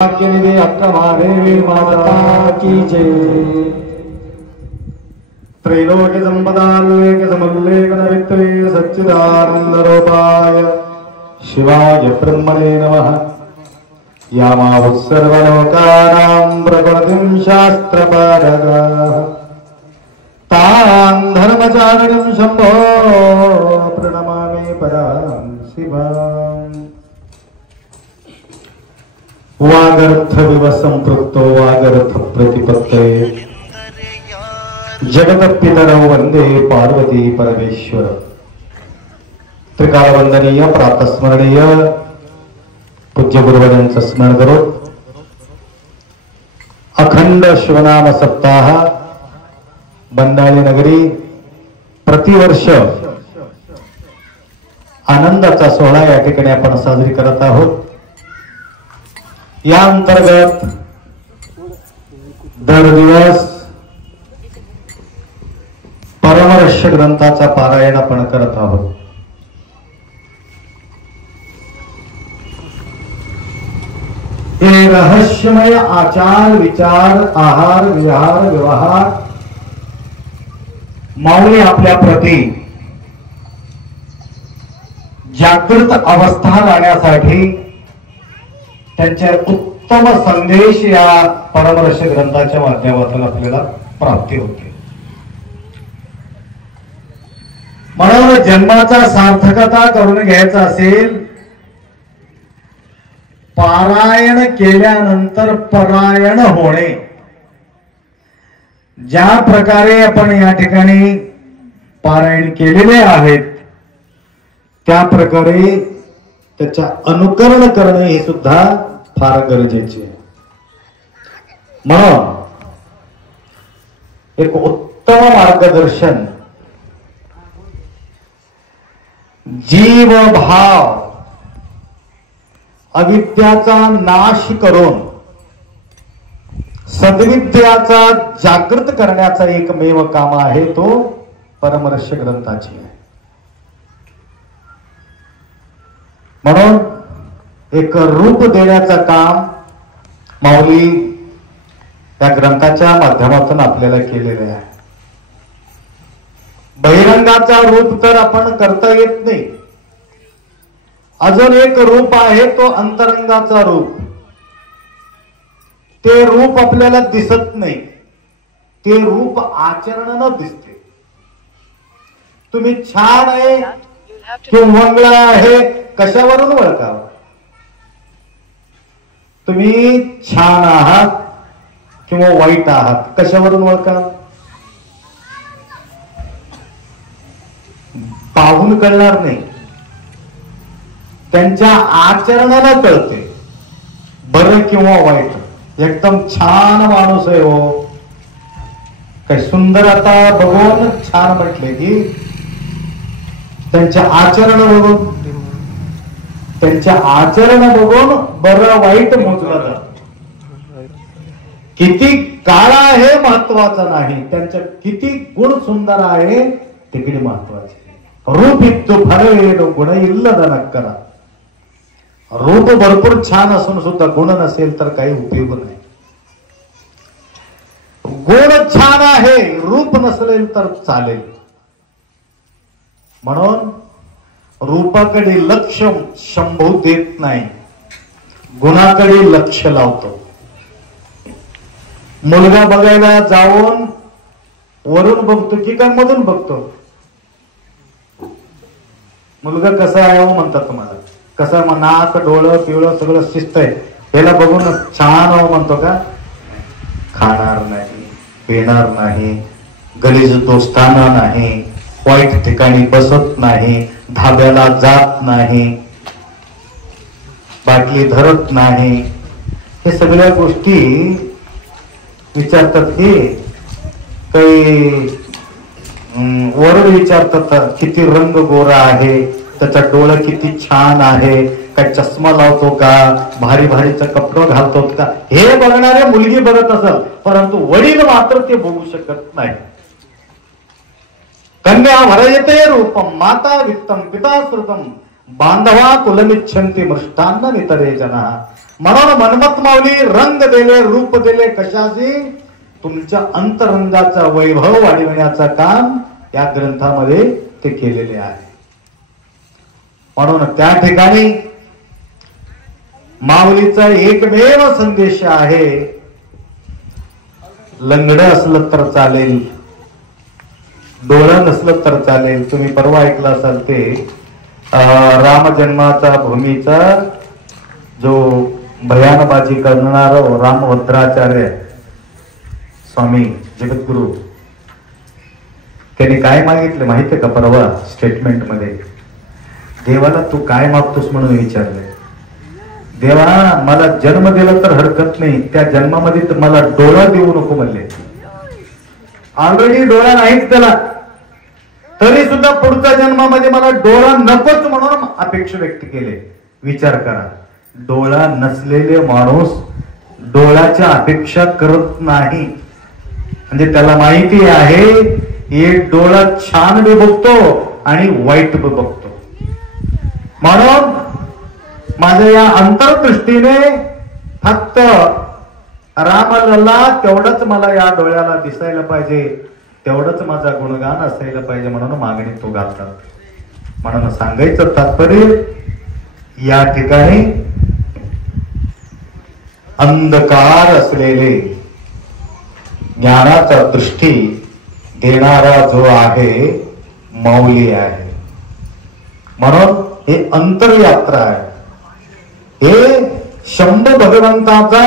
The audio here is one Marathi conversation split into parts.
माता की जय। त्रैलोक्य संपदाल्लेख समुल्लेखन वित्रे सच्चिदानंद रूपाय शिवाय ब्रह्मणे नमः। यामाहुः सर्वलोकानां प्रकृतिं शास्त्रपारगाः तां धर्मचारिणीं शम्भो प्रणमामि परां शिवाम्। वागर्थ विवसंपृक्तो वागर्थ प्रतिपत्तये जगत पितरौ वंदे पार्वती परमेश्वर। त्रिकालवंदनीय प्रातस्मरणीय पूज्य गुरुवर्यांचं स्मरण करून अखंड शिवनाम सप्ताह बंडाळी नगरी प्रतिवर्ष आनंदाचा सोहळा या ठिकाणी आपण साजरी करत आहोत। या अंतर्गत दर दिवस परमर्ष ग्रंथाचा पारायण आपण करत आहोत। हे रहस्यमय आचार विचार आहार विहार व्यवहार माऊली आपल्या प्रती जागृत अवस्था राहण्यासाठी त्यांचे उत्तम संदेश या परमर्ष ग्रंथाच्या माध्यमातून आपल्याला प्राप्ती होते। म्हणून जन्माचा सार्थकता करून घ्यायचा असेल, पारायण केल्यानंतर परायण होणे, ज्या प्रकारे आपण या ठिकाणी पारायण केलेले आहेत त्या प्रकारे त्याच्या अनुकरण करणे हे सुद्धा फार गरजेचे आहे। म्हणून एक उत्तम मार्गदर्शन जीव भाव अविद्याचा नाश करून सद्विद्याचा जागृत करण्याचा एकमेव काम आहे तो परमर्ष ग्रंथाची आहे। म्हणून एक रूप देण्याचं काम माऊली या ग्रंथाच्या माध्यमातून आपल्याला केलेले आहे। बहिरंगाचा रूप तर आपण करता येत नाही, अजून एक रूप आहे तो अंतरंगाचा रूप। ते रूप आपल्याला दिसत नाही, ते रूप आचरणानं दिसते। तुम्ही छान आहे किंवा मंगळा आहे कशावरून ओळखावं? तुम्ही छान आहात किंवा वाईट आहात कशावरून ओळखावं? पाहून कळणार नाही, त्यांच्या आचरणाला कळते बरं किंवा वाईट। एकदम छान माणूस आहे हो, काय सुंदर, आता बघून छान म्हटले की त्यांच्या आचरण बघून, त्यांच्या आचरण बघून बरं वाईट मोजलं जातं। किती काळा आहे महत्वाचं नाही, त्यांच्या किती गुण सुंदर आहे तिकडे महत्वाचे। रूप इत्तु फलेन गुण इल्लद नक्करा। रूप भरपूर छान असून सुद्धा गुण नसेल तर काही उपयोग नाही। गुण छान आहे, रूप नसलेल तर चालेल। म्हणून रूपाकडे लक्ष शंभू देत नाही, गुणाकडे लक्ष लावतो। मुलगा बघायला जाऊन वरून बघतो की काय मधून बघतो? मुलगा कसा आहे हो म्हणतात तुम्हाला, कसा नाक डोळं पिवळं सगळं शिस्त आहे, याला बघून छान हो म्हणतो का? खाणार नाही, पिणार नाही, गलीज दोस्ताना नाही, वाईट ठिकाणी बसत नाही, धाब्याला जात नाही, बाटली धरत नाही, हे सगळ्या गोष्टी विचारतात। हे काही वरून विचारतात किती रंग गोरा आहे, त्याचा डोळा किती छान आहे, काय चष्मा लावतो का, भारी भारीचा कपडा घालतो का, हे बघणारे मुलगी बघत असेल, परंतु वडील मात्र ते बघू शकत नाही। कन्या भरयते रूपम माता वित्तम पिता श्रुतम बांधवा कुलमिच्छन्ति मृष्टान्न नितरे जना। म्हणून मन्मथ माऊली रंग दिले, रूप दिले कशाची? तुमच्या अंतरंगाचा वैभव वाढविण्याचं काम या ग्रंथामध्ये ते केलेले आहे. म्हणून त्या ठिकाणी माऊलीचा एकमेव संदेश आहे, लंगड असलं तर चालेल, डोळं नसलं तर चालेल. तुम्ही परवा ऐकलं असाल ते राम जन्माचा भूमीचा जो भयानबाजी करणार रामभद्राचार्य स्वामी जगद्गुरु, त्यांनी काय मागितले माहितीये का? परवा स्टेटमेंट मध्ये देवाला तू काय मागतोस म्हणून विचारले. देवा मला जन्म दिला तर हरकत नाही, त्या जन्मामध्ये मला डोळा देऊ नको म्हणले. ऑलरेडी डोळा नाहीच त्याला, तरी सुद्धा पुढच्या जन्मामध्ये मला डोळा नकोच म्हणून अपेक्षा व्यक्त केले. विचार करा, डोळा नसलेले माणूस डोळ्याच्या अपेक्षा करत नाही. म्हणजे त्याला माहिती आहे एक डोळा छान बी बघतो आणि वाईट बी बघतो. म्हणून माझ्या या अंतर्दृष्टीने फक्त रामलला तेवढंच मला या डोळ्याला दिसायला पाहिजे, तेवढंच माझा गुणगान असायला पाहिजे म्हणून मागणी तो घालतात. म्हणून सांगायचं तात्पर्य या ठिकाणी अंधकार असलेले ज्ञानाचा दृष्टी देणारा जो आहे माऊली आहे. म्हणून हे अंतरयात्रा आहे, हे शंभू भगवंताचा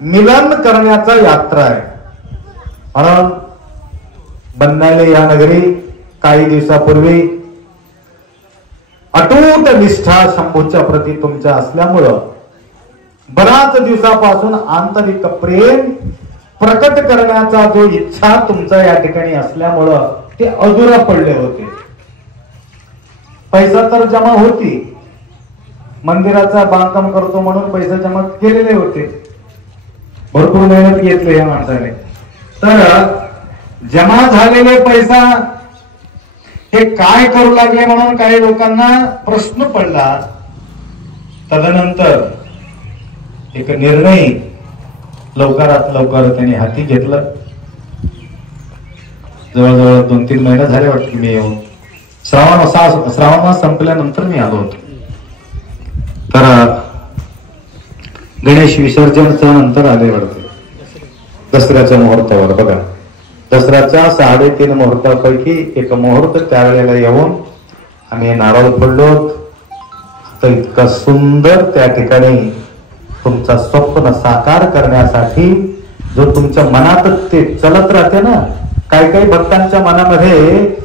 मिलन करण्याचा यात्रा आहे. म्हणून बन्नाले या नगरी काही दिवसापूर्वी अटूट निष्ठा शंभूच्या प्रती तुमच्या असल्यामुळं बराच दिवसापासून आंतरिक प्रेम प्रकट करण्याचा जो इच्छा तुमचा या ठिकाणी असल्यामुळं ते अधुरा पडले होते. पैसा तर जमा होती, मंदिराचा बांधकाम करतो म्हणून पैसा जमा केलेले होते, भरपूर मेहनत घेतली या माणसाने. तर जमा झालेले पैसा हे काय करू लागले म्हणून काही लोकांना प्रश्न पडला. तदनंतर एक निर्णय लवकरात लवकर त्यांनी हाती घेतला. जवळजवळ 2-3 महिने झाले वाटते मी येऊन. श्रावण मास संपल्यानंतर मी आलो होतो. तर गणेश विसर्जनच्या नंतर आले वाटते, दसऱ्याच्या मुहूर्तावर. बघा, दसऱ्याच्या 3.5 मुहूर्तापैकी एक मुहूर्त त्यावेळेला येऊन आम्ही नारळ फोडलो. तर इतका सुंदर त्या ठिकाणी तुमचा स्वप्न साकार करण्यासाठी जो तुमच्या मनात ते चलत राहते ना, काही काही भक्तांच्या मनामध्ये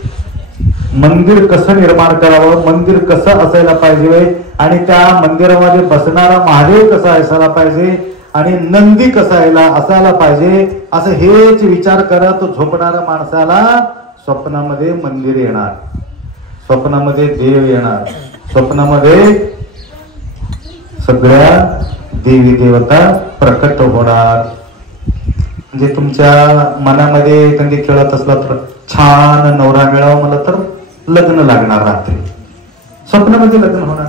मंदिर कसं निर्माण करावं, मंदिर कसं असायला पाहिजे, आणि त्या मंदिरामध्ये बसणारा महादेव कसा असायला पाहिजे, आणि नंदी कसा असायला पाहिजे, असं हेच विचार करत झोपणाऱ्या माणसाला स्वप्नामध्ये मंदिर येणार, स्वप्नामध्ये देव येणार, स्वप्नामध्ये सगळ्या देवी देवता प्रकट होणार. म्हणजे तुमच्या मनामध्ये त्यांनी खेळत असला तर छान नवरा मिळावा मला तर लग्न लागणार रात्री, स्वप्नामध्ये लग्न होणार,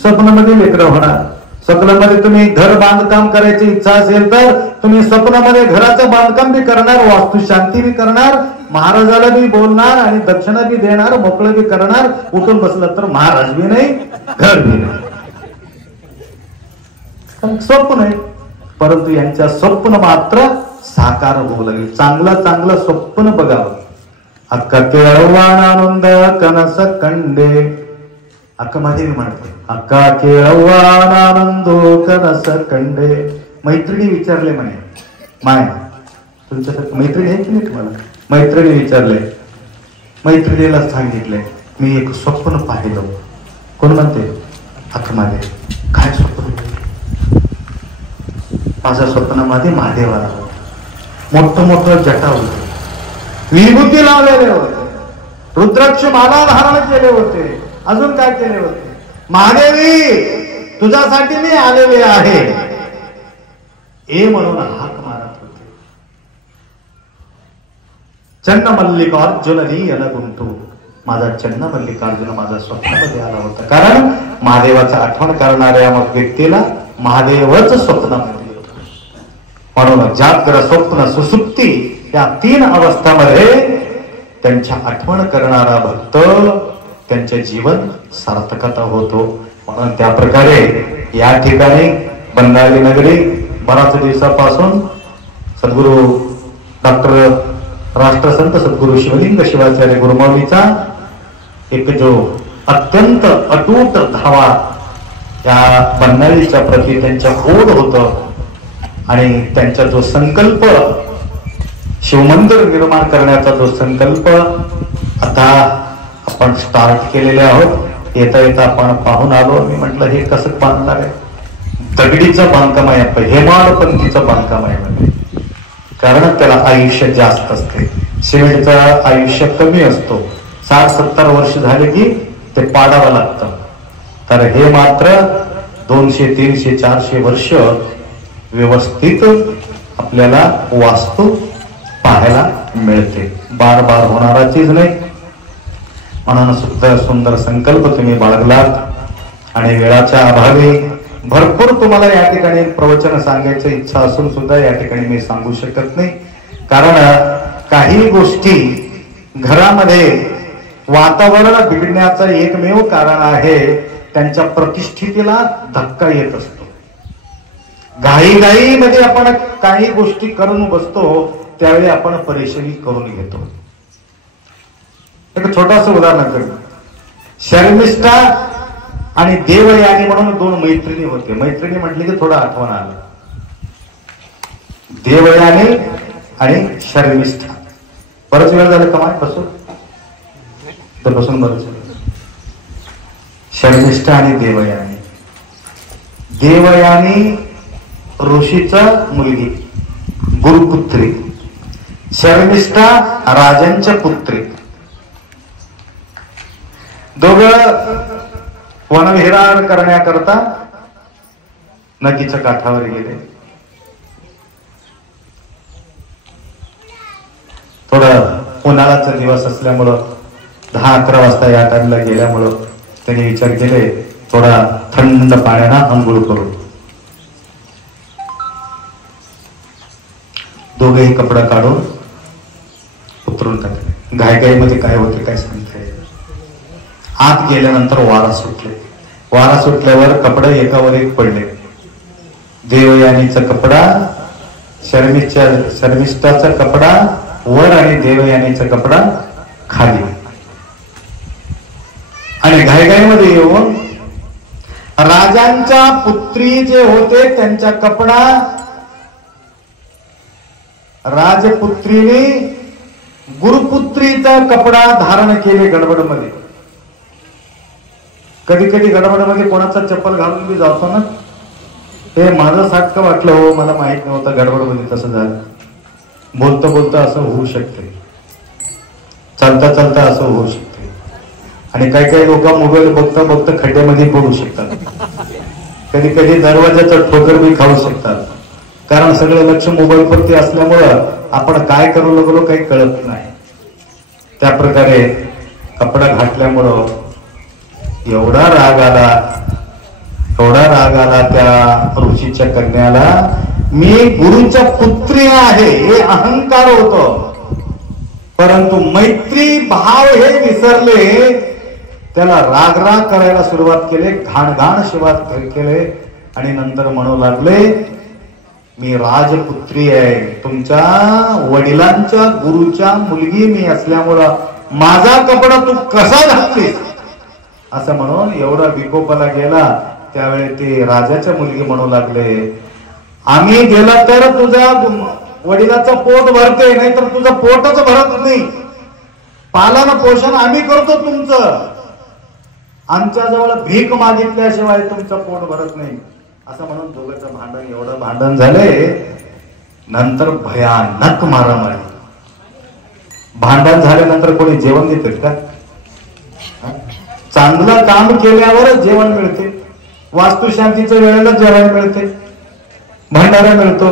स्वप्नामध्ये लेकरं होणार. स्वप्नामध्ये तुम्ही घर बांधकाम करायची इच्छा असेल तर तुम्ही स्वप्नामध्ये घराचं बांधकाम बी करणार, वास्तू शांती बी करणार, महाराजाला बी बोलणार आणि दक्षिणा बी देणार, मोकळं बी करणार. उठून बसलं तर महाराज बी नाही, घर बी नाही. स्वप्न आहे, परंतु यांच्या स्वप्न मात्र साकार होऊ लागेल. चांगलं स्वप्न बघावं. अक्का केळवानानंद कनस कंडे, अक्का माझे म्हणते अक्का केळवानानंदो कनस कंडे. मैत्रिणी विचारले म्हणे, माय तुमच्यासारखी मैत्रिणी आहे की नाही तुम्हाला? मैत्रिणी विचारले, मैत्रिणीला सांगितले मी एक स्वप्न पाहिलं. कोण म्हणते? अक्का माझे. काय स्वप्न? माझ्या स्वप्नामध्ये महादेव आला होता, मोठं जटा होते, विभूती लावलेले होते, रुद्राक्ष माला धारण केले होते, अजून काय केले होते? महादेवी तुझ्यासाठी मी आलेले आहे हे म्हणून हाक मारत होते. चन्न मल्लिकार्जुनी याला गुंतू, माझा चन्न मल्लिकार्जुन माझ्या स्वप्नामध्ये आला होता. कारण महादेवाचा आठवण करणाऱ्या मग व्यक्तीला महादेवच स्वप्नामध्ये येतो. म्हणून जाग्र स्वप्न सुसुप्ती या 3 अवस्थांमध्ये त्यांच्या आठवण करणारा भक्त त्यांचे जीवन सार्थकता होतो. म्हणून त्या प्रकारे या ठिकाणी बंगाली नगरी बराच दिवसापासून सद्गुरु डॉक्टर राष्ट्रसंत सद्गुरु शिवलिंग शिवाचार्य गुरुमाऊलीचा एक जो अत्यंत अटूट धावा या बंगालीच्या प्रती त्यांच्या ओढ होत आणि त्यांचा जो संकल्प शिवमंदिर निर्माण करण्याचा जो संकल्प आता आपण स्टार्ट केलेले आहोत. येता येता आपण पाहून आलो. मी म्हटलं हे कसं बांधणार आहे? दगडीचं बांधकाम आहे, हेमाडपंथीचं बांधकाम आहे म्हणजे, कारण त्याला आयुष्य जास्त असते. सिमेंटचं आयुष्य कमी असतो. 60-70 वर्ष झाले की ते पाडावं लागतं. तर हे मात्र 200, 300, 400 वर्ष व्यवस्थित आपल्याला वास्तू पाहायला मिळते. बार बार होणारा चीज नाही. म्हणून सुंदर संकल्प तुम्ही बाळगलात आणि वेळाच्या अभावी भरपूर तुम्हाला या ठिकाणी प्रवचन सांगायची इच्छा असून सुद्धा या ठिकाणी मी सांगू शकत नाही. कारण काही गोष्टी घरामध्ये वातावरण बिघडण्याचं एकमेव कारण आहे त्यांच्या प्रतिष्ठितीला धक्का येत असतो. घाईघाईमध्ये आपण काही गोष्टी करून बसतो, त्यावेळी आपण परेशानी करून घेतो. एक छोटासा उदाहरण करतो. शर्मिष्ठा आणि देवयानी म्हणून 2 मैत्रिणी होते. मैत्रिणी म्हटली की थोडं आठवण आलं. देवयानी आणि शर्मिष्ठा. बरंच वेळ झालं कमाय बसून तर बसून बरंच वेळ. शर्मिष्ठा आणि देवयानी. देवयानी ऋषीचा मुलगी, गुरुपुत्री. शर्मिष्ठा राजांच्या पुत्री. दोघं वनविहार करण्याकरता नदीच्या काठावर गेले. थोडं उन्हाळ्याचा दिवस असल्यामुळं 10-11 वाजता या टाइमला गेल्यामुळं त्यांनी विचार केले थोडा थंड पाण्यानं अंघोळ करू. दोघेही कपडा काढून उतरून टाकले. घाईघाईमध्ये काय होते काय सांगता येईल. आत गेल्यानंतर वारा सुटले. वारा सुटल्यावर कपडे एकावर एक पडले. देवयानीचा कपडा, शर्मिष्ठाचा कपडा वर आणि देवयानीचा कपडा खाली. आणि घाईघाईमध्ये येऊन राजांच्या पुत्री जे होते त्यांचा कपडा राजपुत्रीने गुरुपुत्रीचा कपडा धारण केले गडबडमध्ये. कधी कधी गडबडमध्ये कोणाचा चप्पल घालून मी जातो ना, ते माझं साटकं वाटलं. हो, मला माहित नव्हतं गडबडमध्ये तसं झालं. बोलता बोलता असं होऊ शकते, चालता चालता असं होऊ शकते. आणि काही काही लोक मोबाईल बघता बघता खड्ड्यामध्ये पडू शकतात. कधी कधी दरवाजाचा ठोकर बी खाऊ शकतात. कारण सगळं लक्ष मोबाईल वरती असल्यामुळं आपण काय करू लागलो काही कळत नाही. त्या प्रकारे कपडा घातल्यामुळं एवढा राग आला त्या ऋषीच्या कन्याला. मी गुरुच्या पुत्री आहे हे अहंकार होतो, परंतु मैत्री भाव हे विसरले. त्याला राग करायला सुरुवात केले, घाण सुरुवात केले आणि नंतर म्हणू लागले मी राजपुत्री आहे, तुमच्या वडिलांच्या गुरुच्या मुलगी मी असल्यामुळं माझा कपडा तू कसा घातलीस असं म्हणून एवढा विकोपाला गेला. त्यावेळी ते राजाच्या मुलगी म्हणू लागले आम्ही गेला तर तुझ्या वडिलाचं पोट भरते, नाही तर तुझं पोटच भरत नाही. पालन पोषण आम्ही करतो तुमचं, आमच्या जवळ भीक मागितल्याशिवाय तुमचं पोट भरत नाही असं म्हणून दोघांचं भांडण एवढं भांडण झाले. नंतर भयानक मारामारी. भांडण झाल्यानंतर कोणी जेवण देतात का? चांगलं काम केल्यावरच जेवण मिळते. वास्तुशांतीच्या वेळेला जेवण मिळते, भंडारा मिळतो.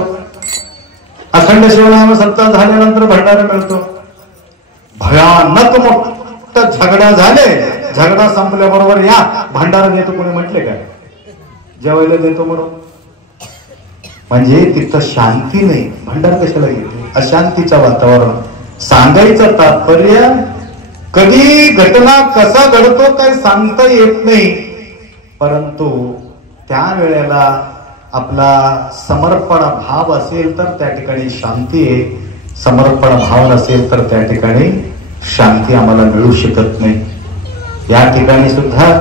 अखंड शिवनाम सत्ता झाल्यानंतर भंडारा मिळतो. भयानक मोठा झगडा झाले. झगडा संपल्याबरोबर या भंडारा देतो कोणी म्हटले काय? जेवायला देतो म्हणून म्हणजे तिथं शांती नाही. भंडार कशाला येते? अशांतीचं वातावरण. सांगायचं तात्पर्य, कधी घटना कसा घडतो काय सांगता येत नाही, परंतु त्या वेळेला आपला समर्पण भाव असेल तर त्या ठिकाणी शांती आहे. समर्पण भाव नसेल तर त्या ठिकाणी शांती आम्हाला मिळू शकत नाही. या ठिकाणी सुद्धा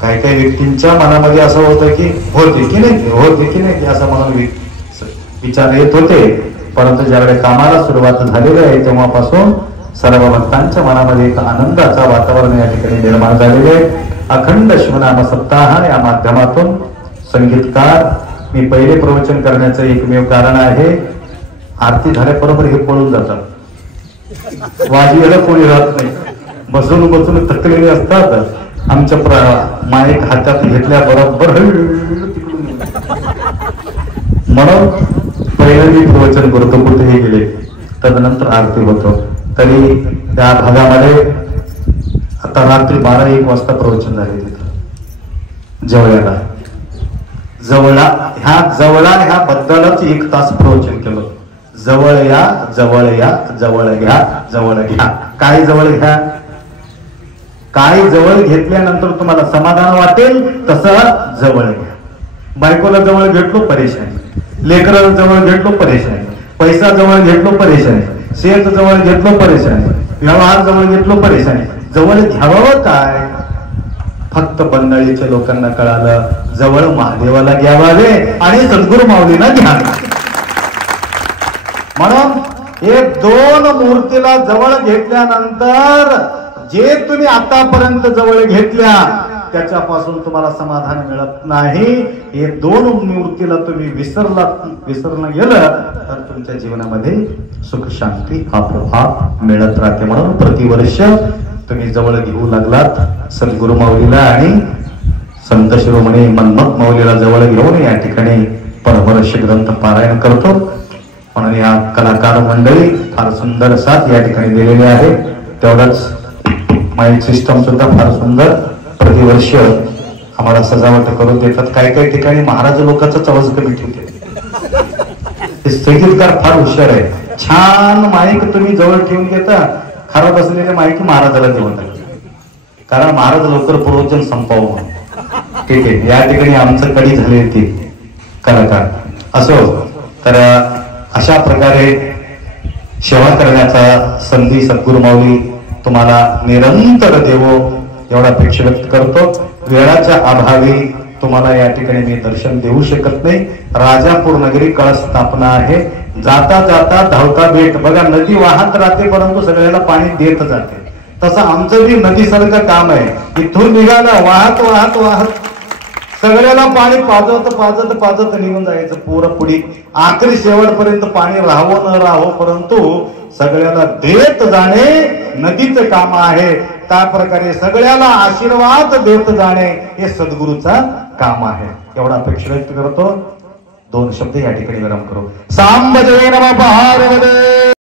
काही काही व्यक्तींच्या मनामध्ये असं होतं की होते की नाही, होते की नाही असं म्हणून विचार येत होते, परंतु ज्यावेळेस कामाला सुरुवात झालेली आहे तेव्हापासून सर्व भक्तांच्या मनामध्ये एक आनंदाचा वातावरण या ठिकाणी निर्माण झालेले आहे. अखंड शिवनाम सप्ताह या माध्यमातून संगीतकार, मी पहिले प्रवचन करण्याचं एकमेव कारण आहे, आरती झाल्याबरोबर हे पळून जातात, वाजवायला कोणी राहत नाही, बसून बसून थकलेले असतात. आमच्या माईक हातात घेतल्याबरोबर म्हणून पहिलं मी प्रवचन करतो, कुठेही गेले तदनंतर आरती होतो. तरी त्या भागामध्ये आता रात्री 12-1 वाजता प्रवचन झाले तिथं जवळ्याला. जवळा ह्या बद्दलच 1 तास प्रवचन केलं. जवळ या, जवळ या, जवळ घ्या, जवळ घ्या. काय जवळ घ्या? काय जवळ घेतल्यानंतर तुम्हाला समाधान वाटेल तसं जवळ घ्या. बायकोला जवळ घेतलो परेशानी, लेकराला जवळ घेतलो परेशानी, पैसा जवळ घेतलो परेशानी, शेत जवळ घेतलो परेशानी, व्यवहार जवळ घेतलो परेशानी. जवळ घ्यावं काय? फक्त बंडाळीच्या लोकांना कळालं, जवळ महादेवाला घ्यावे आणि सद्गुरु माऊलीला घ्यावे. म्हणून हे 2 मूर्तीला जवळ घेतल्यानंतर जे तुम्ही आतापर्यंत जवळ घेतल्या त्याच्यापासून तुम्हाला समाधान मिळत नाही. हे 2 मूर्तीला तुम्ही विसरलं गेलं तर तुमच्या जीवनामध्ये सुख शांती आपोआप मिळत राहते. म्हणून प्रतिवर्ष तुम्ही जवळ घेऊ लागलात सद्गुरु माऊलीला आणि संत शिरोमणी मन्मथ माऊलीला जवळ घेऊन या ठिकाणी परमर्ष ग्रंथ पारायण करतो. म्हणून या कलाकार मंडळी फार सुंदर साथ या ठिकाणी दिलेली आहे. तेवढंच माईक सिस्टम सुद्धा फार सुंदर प्रतिवर्ष आम्हाला सजावट करून देतात. काही काही ठिकाणी महाराज लोकांचाच आवाज कमी ठेवते. हे संगीतकार फार हुशार आहे. छान माईक तुम्ही जवळ ठेवून घेता, खराब असलेले माईक महाराजाला देऊन टाकतात, कारण महाराज लवकर प्रवचन संपवावं. ठीक आहे, या ठिकाणी आमचं कडी झाले ते कलाकार असो. तर अशा प्रकारे सेवा करण्याचा संधी सद्गुरु माऊली तुम्हाला निरंतर देवो एवढा अपेक्षा व्यक्त करतो. वेळाच्या अभावी तुम्हाला या ठिकाणी मी दर्शन देऊ शकत नाही. राजापूर नगरी कळस स्थापना आहे. जाता जाता धावता बेट बघा, नदी वाहत राहते परंतु सगळ्याला पाणी देत जाते. तसं आमचं बी नदीसारखं काम आहे. इथून निघालं वाहत वाहत वाहत सगळ्याला पाणी पाजत पाजत पाजत निघून जायचं पुढं पुढे. आखरी शेवटपर्यंत पाणी राहावं न राहावं परंतु सगळ्याला देत जाणे नदीचं काम आहे. त्या प्रकारे सगळ्याला आशीर्वाद देत जाणे हे सद्गुरूचा काम आहे. एवढा अपेक्षा व्यक्त करतो. 2 शब्द या ठिकाणी विराम करू. सांब जय नमः पार्वती.